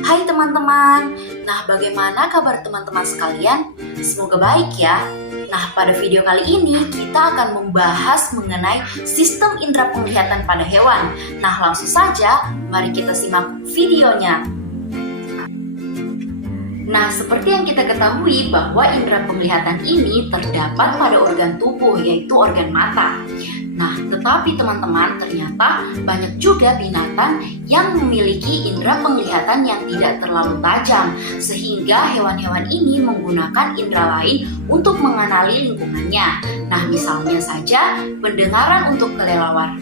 Hai teman-teman. Nah, bagaimana kabar teman-teman sekalian? Semoga baik ya. Nah, pada video kali ini kita akan membahas mengenai sistem indera penglihatan pada hewan. Nah, langsung saja mari kita simak videonya. Nah, seperti yang kita ketahui bahwa indera penglihatan ini terdapat pada organ tubuh, yaitu organ mata. Nah, tetapi teman-teman, ternyata banyak juga binatang yang memiliki indera penglihatan yang tidak terlalu tajam, sehingga hewan-hewan ini menggunakan indera lain untuk mengenali lingkungannya. Nah, misalnya saja pendengaran untuk kelelawar.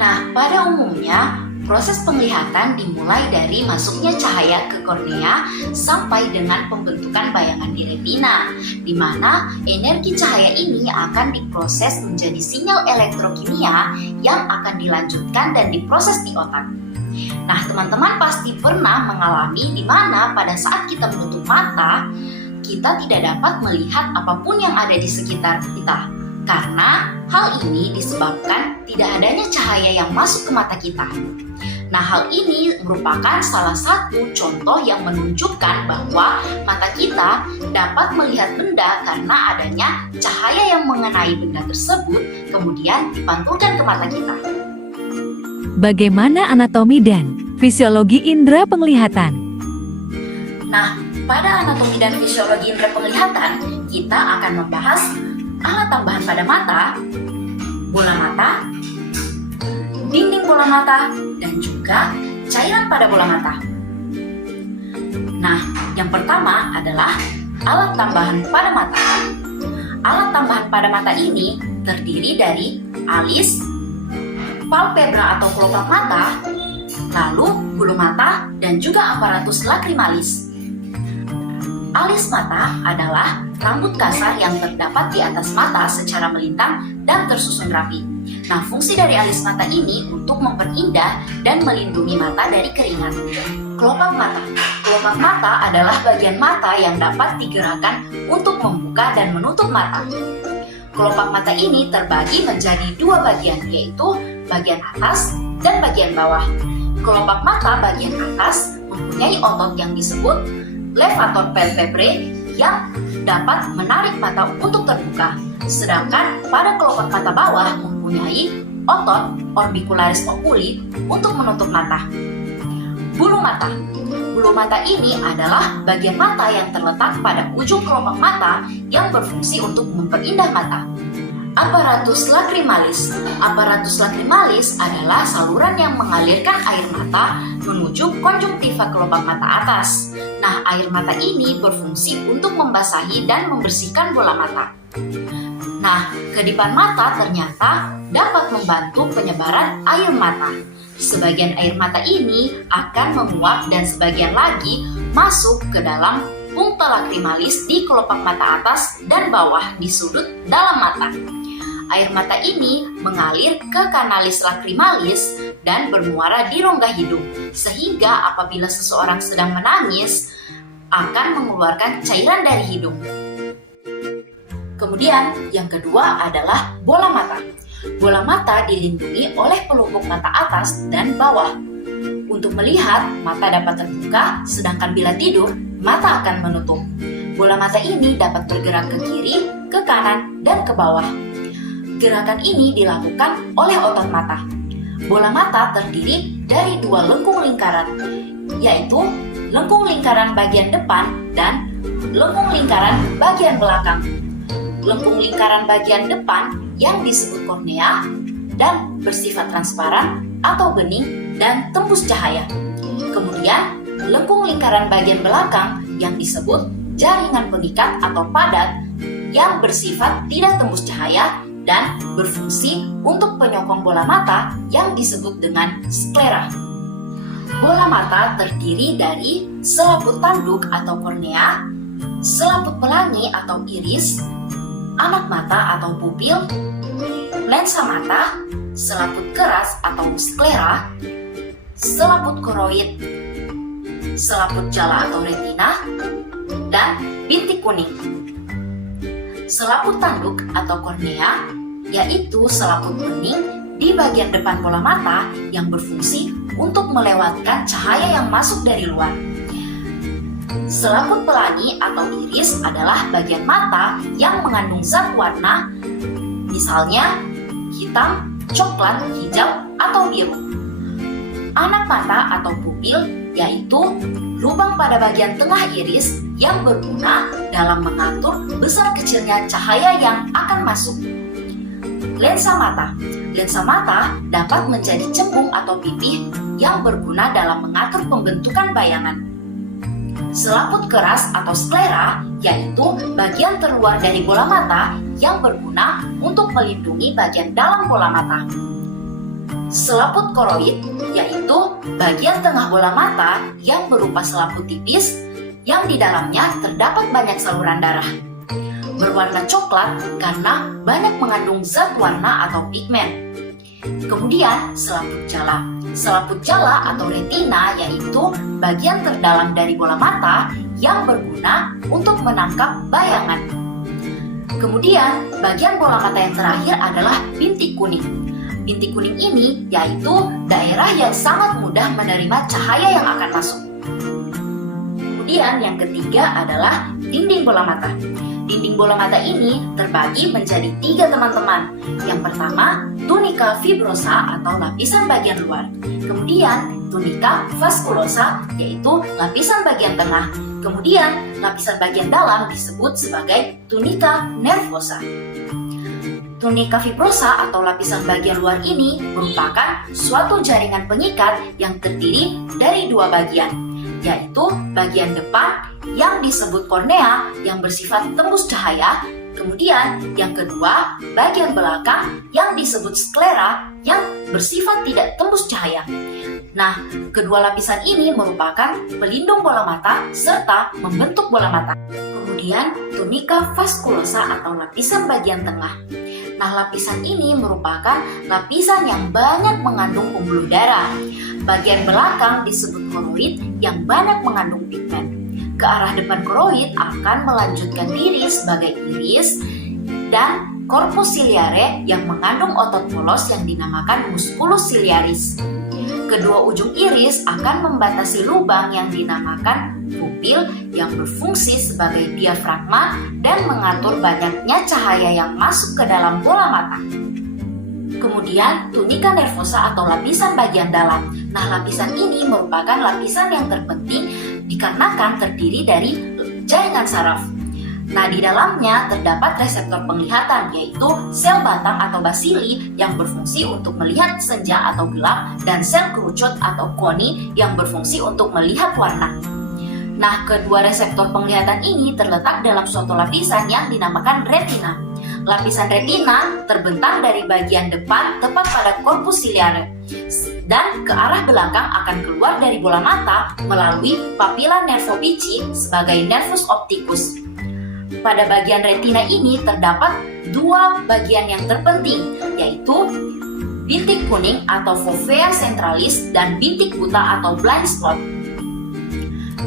Nah, pada umumnya proses penglihatan dimulai dari masuknya cahaya ke kornea sampai dengan pembentukan bayangan di retina, di mana energi cahaya ini akan diproses menjadi sinyal elektrokimia yang akan dilanjutkan dan diproses di otak. Nah, teman-teman pasti pernah mengalami di mana pada saat kita menutup mata, kita tidak dapat melihat apapun yang ada di sekitar kita. Karena hal ini disebabkan tidak adanya cahaya yang masuk ke mata kita. Nah, hal ini merupakan salah satu contoh yang menunjukkan bahwa mata kita dapat melihat benda karena adanya cahaya yang mengenai benda tersebut kemudian dipantulkan ke mata kita. Bagaimana anatomi dan fisiologi indera penglihatan? Nah, pada anatomi dan fisiologi indera penglihatan, kita akan membahas alat tambahan pada mata, bola mata, dinding bola mata, dan juga cairan pada bola mata. Nah, yang pertama adalah alat tambahan pada mata. Alat tambahan pada mata ini terdiri dari alis, palpebra atau kelopak mata, lalu bulu mata, dan juga aparatus lacrimalis. Alis mata adalah rambut kasar yang terdapat di atas mata secara melintang dan tersusun rapi. Nah, fungsi dari alis mata ini untuk memperindah dan melindungi mata dari keringat. Kelopak mata. Kelopak mata adalah bagian mata yang dapat digerakkan untuk membuka dan menutup mata. Kelopak mata ini terbagi menjadi dua bagian, yaitu bagian atas dan bagian bawah. Kelopak mata bagian atas mempunyai otot yang disebut levator palpebrae yang dapat menarik mata untuk terbuka. Sedangkan pada kelopak mata bawah mempunyai otot orbicularis oculi untuk menutup mata. Bulu mata. Bulu mata ini adalah bagian mata yang terletak pada ujung kelopak mata yang berfungsi untuk memperindah mata. Aparatus lacrimalis. Aparatus lacrimalis adalah saluran yang mengalirkan air mata menuju konjungtiva kelopak mata atas. Nah, air mata ini berfungsi untuk membasahi dan membersihkan bola mata. Nah, kedipan mata ternyata dapat membantu penyebaran air mata. Sebagian air mata ini akan menguap dan sebagian lagi masuk ke dalam puncta lacrimalis di kelopak mata atas dan bawah di sudut dalam mata. Air mata ini mengalir ke kanalis lacrimalis dan bermuara di rongga hidung, sehingga apabila seseorang sedang menangis akan mengeluarkan cairan dari hidung. Kemudian yang kedua adalah bola mata. Bola mata dilindungi oleh pelupuk mata atas dan bawah. Untuk melihat, mata dapat terbuka, sedangkan bila tidur, mata akan menutup. Bola mata ini dapat bergerak ke kiri, ke kanan, dan ke bawah. Gerakan ini dilakukan oleh otot mata. Bola mata terdiri dari dua lengkung lingkaran, yaitu lengkung lingkaran bagian depan dan lengkung lingkaran bagian belakang. Lengkung lingkaran bagian depan yang disebut kornea dan bersifat transparan atau bening dan tembus cahaya. Kemudian, lengkung lingkaran bagian belakang yang disebut jaringan pengikat atau padat yang bersifat tidak tembus cahaya dan berfungsi untuk penyokong bola mata yang disebut dengan sklera. Bola mata terdiri dari selaput tanduk atau kornea, selaput pelangi atau iris, anak mata atau pupil, lensa mata, selaput keras atau sklera, selaput koroid, selaput jala atau retina, dan bintik kuning. Selaput tanduk atau kornea yaitu selaput bening di bagian depan bola mata yang berfungsi untuk melewatkan cahaya yang masuk dari luar. Selaput pelangi atau iris adalah bagian mata yang mengandung zat warna, misalnya hitam, coklat, hijau, atau biru. Anak mata atau pupil yaitu lubang pada bagian tengah iris yang berguna dalam mengatur besar kecilnya cahaya yang akan masuk. Lensa mata. Lensa mata dapat menjadi cembung atau pipih yang berguna dalam mengatur pembentukan bayangan. Selaput keras atau sklera yaitu bagian terluar dari bola mata yang berguna untuk melindungi bagian dalam bola mata. Selaput koroid yaitu bagian tengah bola mata yang berupa selaput tipis yang di dalamnya terdapat banyak saluran darah. Berwarna coklat karena banyak mengandung zat warna atau pigmen. Kemudian selaput jala. Selaput jala atau retina yaitu bagian terdalam dari bola mata yang berguna untuk menangkap bayangan. Kemudian bagian bola mata yang terakhir adalah bintik kuning. Bintik kuning ini yaitu daerah yang sangat mudah menerima cahaya yang akan masuk. Kemudian yang ketiga adalah dinding bola mata. Dinding bola mata ini terbagi menjadi 3 teman-teman. Yang pertama, tunika fibrosa atau lapisan bagian luar. Kemudian, tunika vasculosa yaitu lapisan bagian tengah. Kemudian, lapisan bagian dalam disebut sebagai tunika nervosa. Tunika fibrosa atau lapisan bagian luar ini merupakan suatu jaringan pengikat yang terdiri dari 2 bagian, yaitu bagian depan yang disebut kornea yang bersifat tembus cahaya, kemudian yang kedua bagian belakang yang disebut sklera yang bersifat tidak tembus cahaya. Nah, kedua lapisan ini merupakan pelindung bola mata serta membentuk bola mata. Kemudian tunika vasculosa atau lapisan bagian tengah. Nah, lapisan ini merupakan lapisan yang banyak mengandung pembuluh darah. Bagian belakang disebut koroid yang banyak mengandung pigmen. Ke arah depan koroid akan melanjutkan diri sebagai iris dan corpus ciliare yang mengandung otot polos yang dinamakan musculus ciliaris. Kedua ujung iris akan membatasi lubang yang dinamakan pupil yang berfungsi sebagai diafragma dan mengatur banyaknya cahaya yang masuk ke dalam bola mata. Kemudian tunika nervosa atau lapisan bagian dalam. Nah, lapisan ini merupakan lapisan yang terpenting dikarenakan terdiri dari jaringan saraf. Nah, di dalamnya terdapat reseptor penglihatan yaitu sel batang atau basili yang berfungsi untuk melihat senja atau gelap dan sel kerucut atau koni yang berfungsi untuk melihat warna. Nah, kedua reseptor penglihatan ini terletak dalam suatu lapisan yang dinamakan retina. Lapisan retina terbentang dari bagian depan tepat pada corpus ciliare dan ke arah belakang akan keluar dari bola mata melalui papilla nervopici sebagai nervus opticus. Pada bagian retina ini terdapat 2 bagian yang terpenting, yaitu bintik kuning atau fovea centralis dan bintik buta atau blind spot.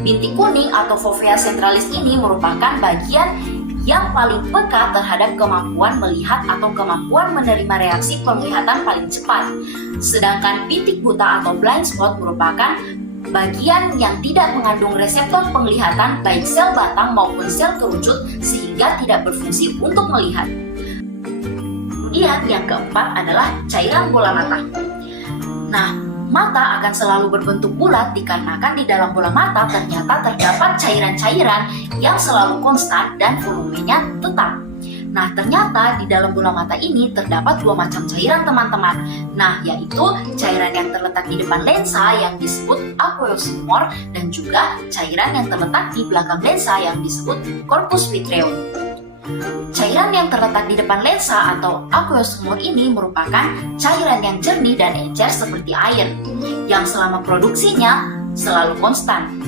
Bintik kuning atau fovea centralis ini merupakan bagian yang paling peka terhadap kemampuan melihat atau kemampuan menerima reaksi penglihatan paling cepat. Sedangkan bintik buta atau blind spot merupakan bagian yang tidak mengandung reseptor penglihatan baik sel batang maupun sel kerucut sehingga tidak berfungsi untuk melihat. Kemudian yang keempat adalah cairan bola mata. Nah, mata akan selalu berbentuk bulat dikarenakan di dalam bola mata ternyata terdapat cairan-cairan yang selalu konstan dan volumenya tetap. Nah, ternyata di dalam bola mata ini terdapat 2 macam cairan, teman-teman. Nah, yaitu cairan yang terletak di depan lensa yang disebut aqueous humor dan juga cairan yang terletak di belakang lensa yang disebut corpus vitreum. Cairan yang terletak di depan lensa atau aqueous humor ini merupakan cairan yang jernih dan encer seperti air, yang selama produksinya selalu konstan.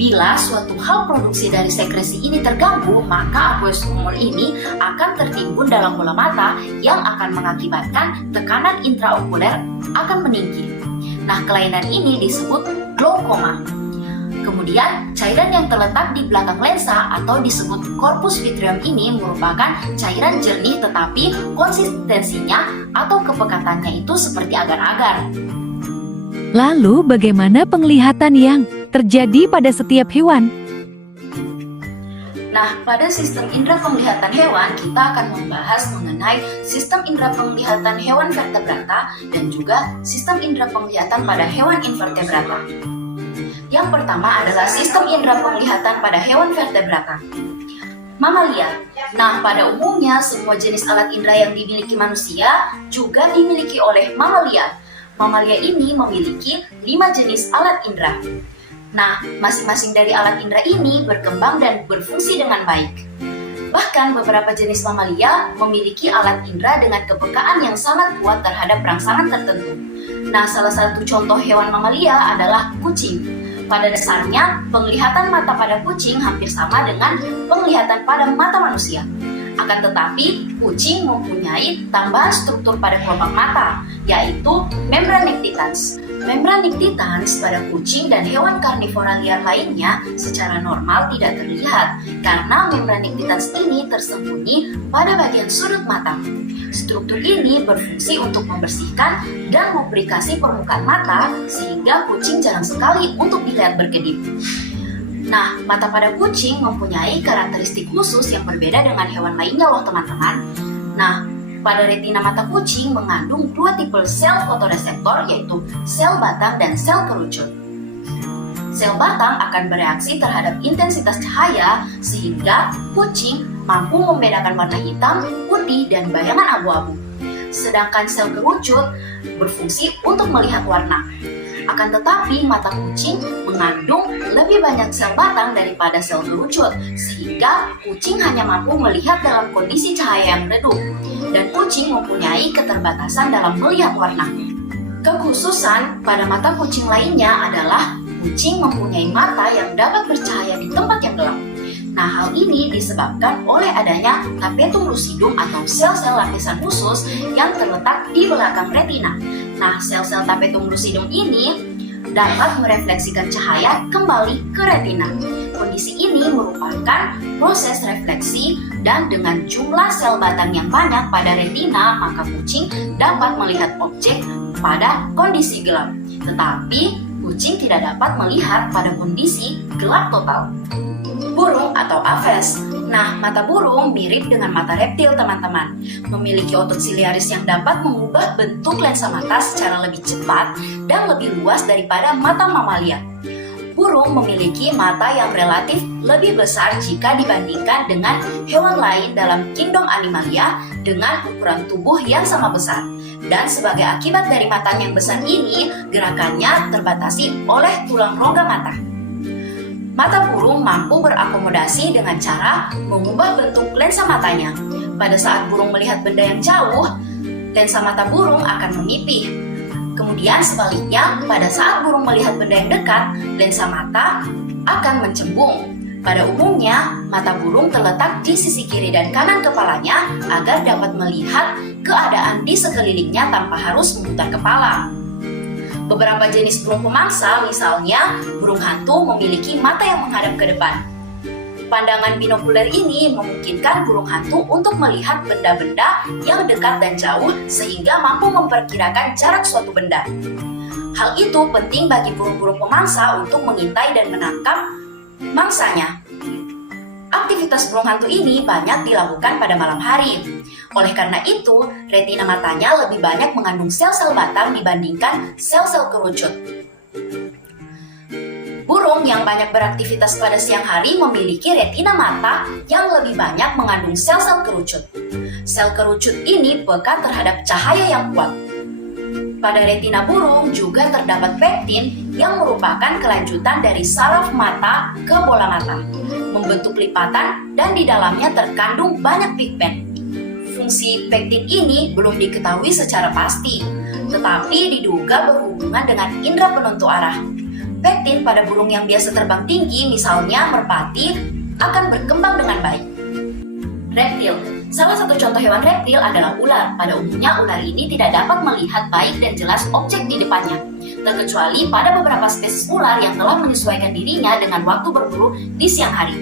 Bila suatu hal produksi dari sekresi ini terganggu, maka aqueous humor ini akan tertimbun dalam bola mata yang akan mengakibatkan tekanan intraokuler akan meninggi. Nah, kelainan ini disebut glaukoma. Kemudian, cairan yang terletak di belakang lensa atau disebut corpus vitreum ini merupakan cairan jernih tetapi konsistensinya atau kepekatannya itu seperti agar-agar. Lalu bagaimana penglihatan yang terjadi pada setiap hewan? Nah, pada sistem indera penglihatan hewan, kita akan membahas mengenai sistem indera penglihatan hewan vertebrata dan juga sistem indera penglihatan pada hewan invertebrata. Yang pertama adalah sistem indera penglihatan pada hewan vertebrata. Mamalia. Nah, pada umumnya semua jenis alat indera yang dimiliki manusia juga dimiliki oleh mamalia. Mamalia ini memiliki 5 jenis alat indera. Nah, masing-masing dari alat indera ini berkembang dan berfungsi dengan baik. Bahkan beberapa jenis mamalia memiliki alat indera dengan kepekaan yang sangat kuat terhadap rangsangan tertentu. Nah, salah satu contoh hewan mamalia adalah kucing. Pada dasarnya, penglihatan mata pada kucing hampir sama dengan penglihatan pada mata manusia. Akan tetapi, kucing mempunyai tambahan struktur pada kelopak mata, yaitu membran nictitans. Membran nictitans pada kucing dan hewan karnivora liar lainnya secara normal tidak terlihat karena membran nictitans ini tersembunyi pada bagian sudut mata. Struktur ini berfungsi untuk membersihkan dan lubrikasi permukaan mata sehingga kucing jarang sekali untuk dilihat berkedip. Nah, mata pada kucing mempunyai karakteristik khusus yang berbeda dengan hewan lainnya loh teman-teman. Nah, pada retina mata kucing mengandung 2 tipe sel fotoreseptor yaitu sel batang dan sel kerucut. Sel batang akan bereaksi terhadap intensitas cahaya sehingga kucing mampu membedakan warna hitam, putih, dan bayangan abu-abu. Sedangkan sel kerucut berfungsi untuk melihat warna. Akan tetapi mata kucing mengandung lebih banyak sel batang daripada sel kerucut sehingga kucing hanya mampu melihat dalam kondisi cahaya yang redup dan kucing mempunyai keterbatasan dalam melihat warna. Kekhususan pada mata kucing lainnya adalah kucing mempunyai mata yang dapat bercahaya di tempat yang gelap. Nah, hal ini disebabkan oleh adanya tapetum lucidum atau sel-sel lapisan khusus yang terletak di belakang retina. Nah, sel-sel tapetum lucidum ini dapat merefleksikan cahaya kembali ke retina. Kondisi ini merupakan proses refleksi dan dengan jumlah sel batang yang banyak pada retina, maka kucing dapat melihat objek pada kondisi gelap. Tetapi, kucing tidak dapat melihat pada kondisi gelap total. Burung atau aves. Nah, mata burung mirip dengan mata reptil, teman-teman. Memiliki otot siliaris yang dapat mengubah bentuk lensa mata secara lebih cepat dan lebih luas daripada mata mamalia. Burung memiliki mata yang relatif lebih besar jika dibandingkan dengan hewan lain dalam kingdom Animalia dengan ukuran tubuh yang sama besar. Dan sebagai akibat dari matanya yang besar ini, gerakannya terbatasi oleh tulang rongga mata. Mata burung mampu berakomodasi dengan cara mengubah bentuk lensa matanya. Pada saat burung melihat benda yang jauh, lensa mata burung akan memipih. Kemudian sebaliknya, pada saat burung melihat benda yang dekat, lensa mata akan mencembung. Pada umumnya, mata burung terletak di sisi kiri dan kanan kepalanya agar dapat melihat keadaan di sekelilingnya tanpa harus memutar kepala. Beberapa jenis burung pemangsa, misalnya burung hantu, memiliki mata yang menghadap ke depan. Pandangan binokuler ini memungkinkan burung hantu untuk melihat benda-benda yang dekat dan jauh sehingga mampu memperkirakan jarak suatu benda. Hal itu penting bagi burung-burung pemangsa untuk mengintai dan menangkap mangsanya. Aktivitas burung hantu ini banyak dilakukan pada malam hari. Oleh karena itu, retina matanya lebih banyak mengandung sel-sel batang dibandingkan sel-sel kerucut. Burung yang banyak beraktivitas pada siang hari memiliki retina mata yang lebih banyak mengandung sel-sel kerucut. Sel kerucut ini peka terhadap cahaya yang kuat. Pada retina burung juga terdapat pektin yang merupakan kelanjutan dari saraf mata ke bola mata, membentuk lipatan dan di dalamnya terkandung banyak pigmen. Fungsi pektin ini belum diketahui secara pasti, tetapi diduga berhubungan dengan indera penentu arah. Pektin pada burung yang biasa terbang tinggi, misalnya merpati, akan berkembang dengan baik. Reptil. Salah satu contoh hewan reptil adalah ular. Pada umumnya ular ini tidak dapat melihat baik dan jelas objek di depannya. terkecuali pada beberapa spesies ular yang telah menyesuaikan dirinya dengan waktu berburu di siang hari.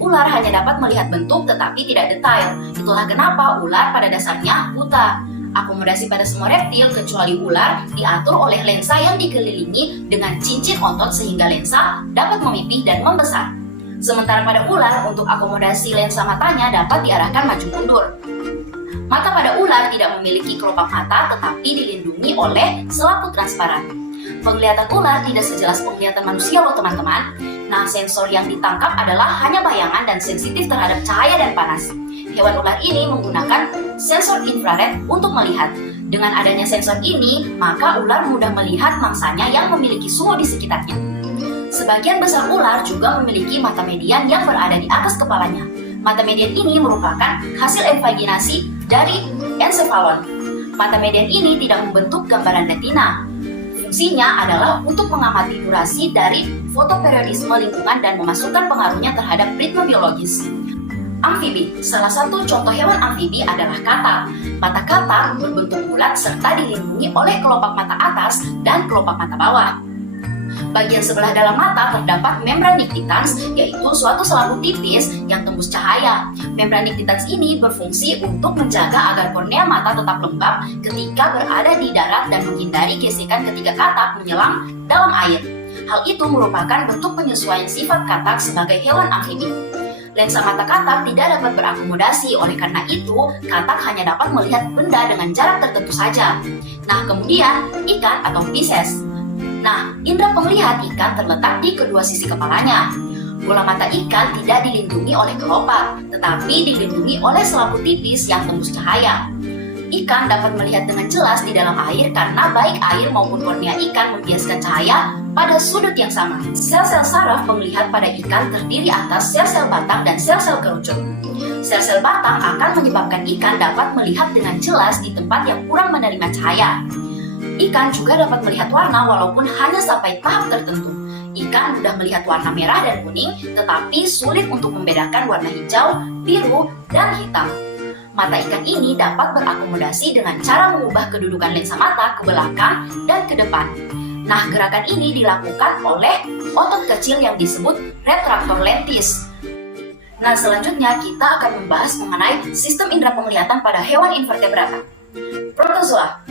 Ular hanya dapat melihat bentuk tetapi tidak detail. Itulah kenapa ular pada dasarnya buta. Akomodasi pada semua reptil kecuali ular diatur oleh lensa yang dikelilingi dengan cincin otot sehingga lensa dapat memipih dan membesar. Sementara pada ular, untuk akomodasi lensa matanya dapat diarahkan maju mundur. Mata pada ular tidak memiliki kelopak mata tetapi dilindungi oleh selaput transparan. Penglihatan ular tidak sejelas penglihatan manusia loh teman-teman. Nah, sensor yang ditangkap adalah hanya bayangan dan sensitif terhadap cahaya dan panas. Hewan ular ini menggunakan sensor infrared untuk melihat. Dengan adanya sensor ini, maka ular mudah melihat mangsanya yang memiliki suhu di sekitarnya. Sebagian besar ular juga memiliki mata median yang berada di atas kepalanya. Mata median ini merupakan hasil invaginasi dari encephalon. Mata median ini tidak membentuk gambaran retina. Fungsinya adalah untuk mengamati durasi dari fotoperiodisme lingkungan dan memasukkan pengaruhnya terhadap ritme biologis. Amfibi, salah satu contoh hewan amfibi adalah katak. Mata katak berbentuk bulat serta dilindungi oleh kelopak mata atas dan kelopak mata bawah. Bagian sebelah dalam mata terdapat membran nictitans, yaitu suatu selaput tipis yang tembus cahaya. Membran nictitans ini berfungsi untuk menjaga agar kornea mata tetap lembab ketika berada di darat dan menghindari gesekan ketika katak menyelam dalam air. Hal itu merupakan bentuk penyesuaian sifat katak sebagai hewan amfibi. Lensa mata katak tidak dapat berakomodasi, oleh karena itu katak hanya dapat melihat benda dengan jarak tertentu saja. Nah, kemudian ikan atau Pisces. Nah, indera penglihat ikan terletak di kedua sisi kepalanya. Bola mata ikan tidak dilindungi oleh kelopak, tetapi dilindungi oleh selaput tipis yang tembus cahaya. Ikan dapat melihat dengan jelas di dalam air karena baik air maupun kornea ikan membiaskan cahaya pada sudut yang sama. Sel-sel saraf penglihat pada ikan terdiri atas sel-sel batang dan sel-sel kerucut. Sel-sel batang akan menyebabkan ikan dapat melihat dengan jelas di tempat yang kurang menerima cahaya. Ikan juga dapat melihat warna walaupun hanya sampai tahap tertentu. Ikan mudah melihat warna merah dan kuning, tetapi sulit untuk membedakan warna hijau, biru, dan hitam. Mata ikan ini dapat berakomodasi dengan cara mengubah kedudukan lensa mata ke belakang dan ke depan. Nah, gerakan ini dilakukan oleh otot kecil yang disebut retractor lentis. Nah, selanjutnya kita akan membahas mengenai sistem indera penglihatan pada hewan invertebrata. Protozoa.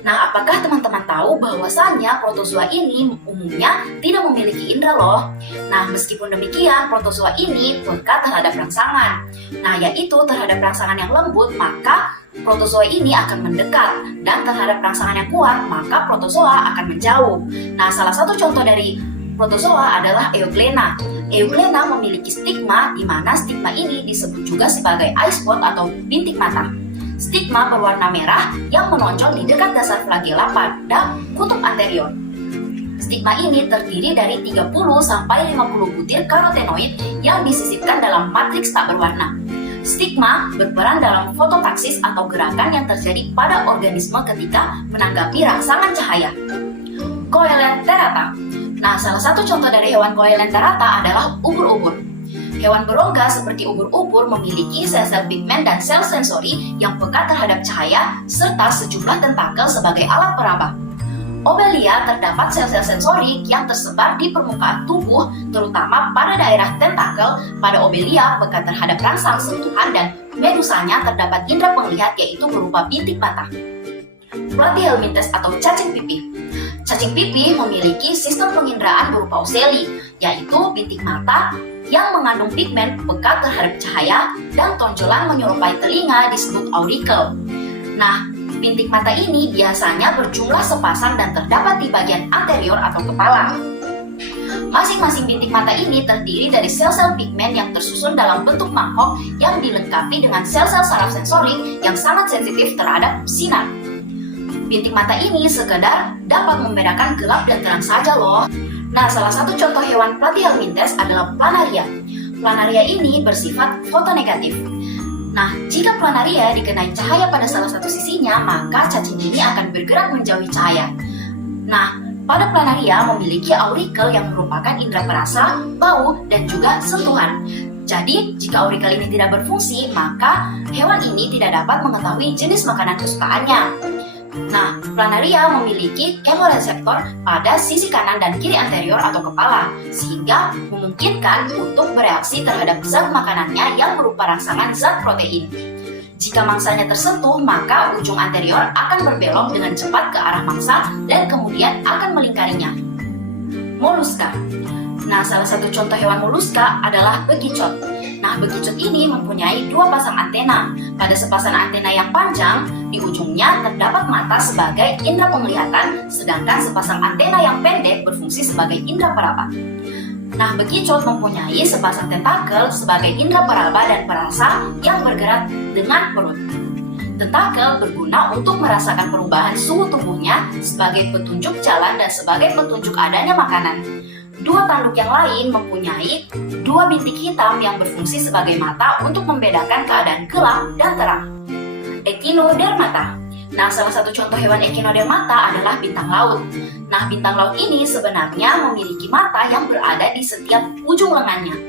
Nah, apakah teman-teman tahu bahwasannya protozoa ini umumnya tidak memiliki indera loh? Nah, meskipun demikian, protozoa ini peka terhadap rangsangan. Nah, yaitu terhadap rangsangan yang lembut, maka protozoa ini akan mendekat. Dan terhadap rangsangan yang kuat, maka protozoa akan menjauh. Nah, salah satu contoh dari protozoa adalah Euglena. Euglena memiliki stigma, di mana stigma ini disebut juga sebagai eye spot atau bintik mata. Stigma berwarna merah yang menonjol di dekat dasar flagela pada kutub anterior. Stigma ini terdiri dari 30-50 butir karotenoid yang disisipkan dalam matriks tak berwarna. Stigma berperan dalam fototaksis atau gerakan yang terjadi pada organisme ketika menanggapi rangsangan cahaya. Coelenterata. Nah, salah satu contoh dari hewan Coelenterata adalah ubur-ubur. Hewan berongga seperti ubur-ubur memiliki sel-sel pigmen dan sel sensori yang peka terhadap cahaya serta sejumlah tentakel sebagai alat peraba. Obelia terdapat sel-sel sensorik yang tersebar di permukaan tubuh, terutama pada daerah tentakel. Pada Obelia peka terhadap rangsang sentuhan dan medusanya terdapat indera penglihat yaitu berupa bintik mata. Platyhelminthes atau cacing pipih. Cacing pipih memiliki sistem penginderaan berupa oceli, yaitu bintik mata yang mengandung pigmen peka terhadap cahaya dan tonjolan menyerupai telinga disebut auricle. Nah, bintik mata ini biasanya berjumlah sepasang dan terdapat di bagian anterior atau kepala. Masing-masing bintik mata ini terdiri dari sel-sel pigmen yang tersusun dalam bentuk mangkok yang dilengkapi dengan sel-sel saraf sensorik yang sangat sensitif terhadap sinar. Bintik mata ini sekedar dapat membedakan gelap dan terang saja loh. Nah, salah satu contoh hewan Platyhelminthes adalah planaria. Planaria ini bersifat fotonegatif. Nah, jika planaria dikenai cahaya pada salah satu sisinya, maka cacing ini akan bergerak menjauhi cahaya. Nah, pada planaria memiliki auricle yang merupakan indera perasa, bau, dan juga sentuhan. Jadi, jika auricle ini tidak berfungsi, maka hewan ini tidak dapat mengetahui jenis makanan kesukaannya. Nah, Planaria memiliki kemoreseptor pada sisi kanan dan kiri anterior atau kepala, sehingga memungkinkan untuk bereaksi terhadap zat makanannya yang berupa rangsangan zat protein. Jika mangsanya tersentuh, maka ujung anterior akan berbelok dengan cepat ke arah mangsa dan kemudian akan melingkarinya. Moluska. Nah, salah satu contoh hewan moluska adalah bekicot. Nah, bekicot ini mempunyai dua pasang antena. Pada sepasang antena yang panjang, di ujungnya terdapat mata sebagai indera penglihatan, sedangkan sepasang antena yang pendek berfungsi sebagai indera peraba. Nah, bekicot mempunyai sepasang tentakel sebagai indera peraba dan perasa yang bergerak dengan perut. Tentakel berguna untuk merasakan perubahan suhu tubuhnya sebagai petunjuk jalan dan sebagai petunjuk adanya makanan. Dua tanduk yang lain mempunyai dua bintik hitam yang berfungsi sebagai mata untuk membedakan keadaan gelap dan terang. Echinodermata. Nah, salah satu contoh hewan echinodermata adalah bintang laut. Nah, bintang laut ini sebenarnya memiliki mata yang berada di setiap ujung lengannya.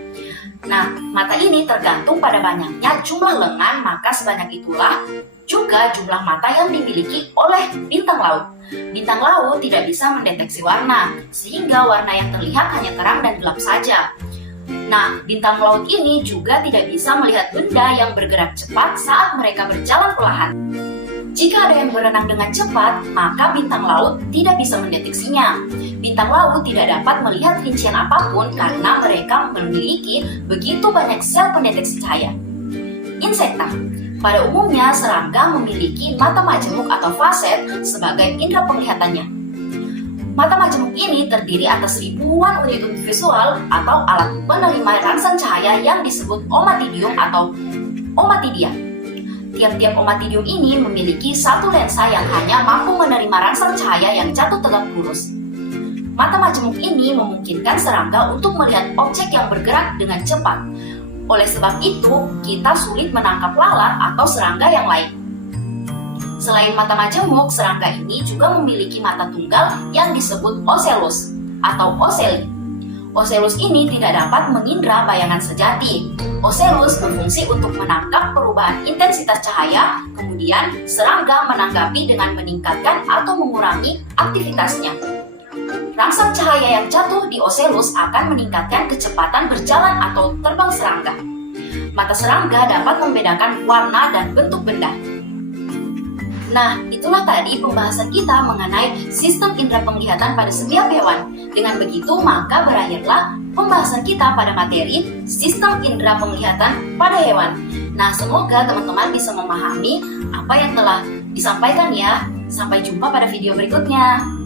Nah, mata ini tergantung pada banyaknya jumlah lengan, maka sebanyak itulah juga jumlah mata yang dimiliki oleh bintang laut. Bintang laut tidak bisa mendeteksi warna, sehingga warna yang terlihat hanya terang dan gelap saja. Nah, bintang laut ini juga tidak bisa melihat benda yang bergerak cepat saat mereka berjalan perlahan. Jika ada yang berenang dengan cepat, maka bintang laut tidak bisa mendeteksinya. Bintang laut tidak dapat melihat rincian apapun karena mereka memiliki begitu banyak sel pendeteksi cahaya. Insekta. Pada umumnya, serangga memiliki mata majemuk atau faset sebagai indera penglihatannya. Mata majemuk ini terdiri atas ribuan unit visual atau alat penerima rangsang cahaya yang disebut omatidium atau omatidia. Tiap-tiap omatidium ini memiliki satu lensa yang hanya mampu menerima rangsang cahaya yang jatuh tegak lurus. Mata majemuk ini memungkinkan serangga untuk melihat objek yang bergerak dengan cepat. Oleh sebab itu, kita sulit menangkap lalat atau serangga yang lain. Selain mata majemuk, serangga ini juga memiliki mata tunggal yang disebut ocellus atau ocelli. Ocellus ini tidak dapat mengindra bayangan sejati. Ocellus berfungsi untuk menangkap perubahan intensitas cahaya, kemudian serangga menanggapi dengan meningkatkan atau mengurangi aktivitasnya. Rangsang cahaya yang jatuh di ocellus akan meningkatkan kecepatan berjalan atau terbang serangga. Mata serangga dapat membedakan warna dan bentuk benda. Nah, itulah tadi pembahasan kita mengenai sistem indera penglihatan pada setiap hewan. Dengan begitu, maka berakhirlah pembahasan kita pada materi sistem indera penglihatan pada hewan. Nah, semoga teman-teman bisa memahami apa yang telah disampaikan ya. Sampai jumpa pada video berikutnya.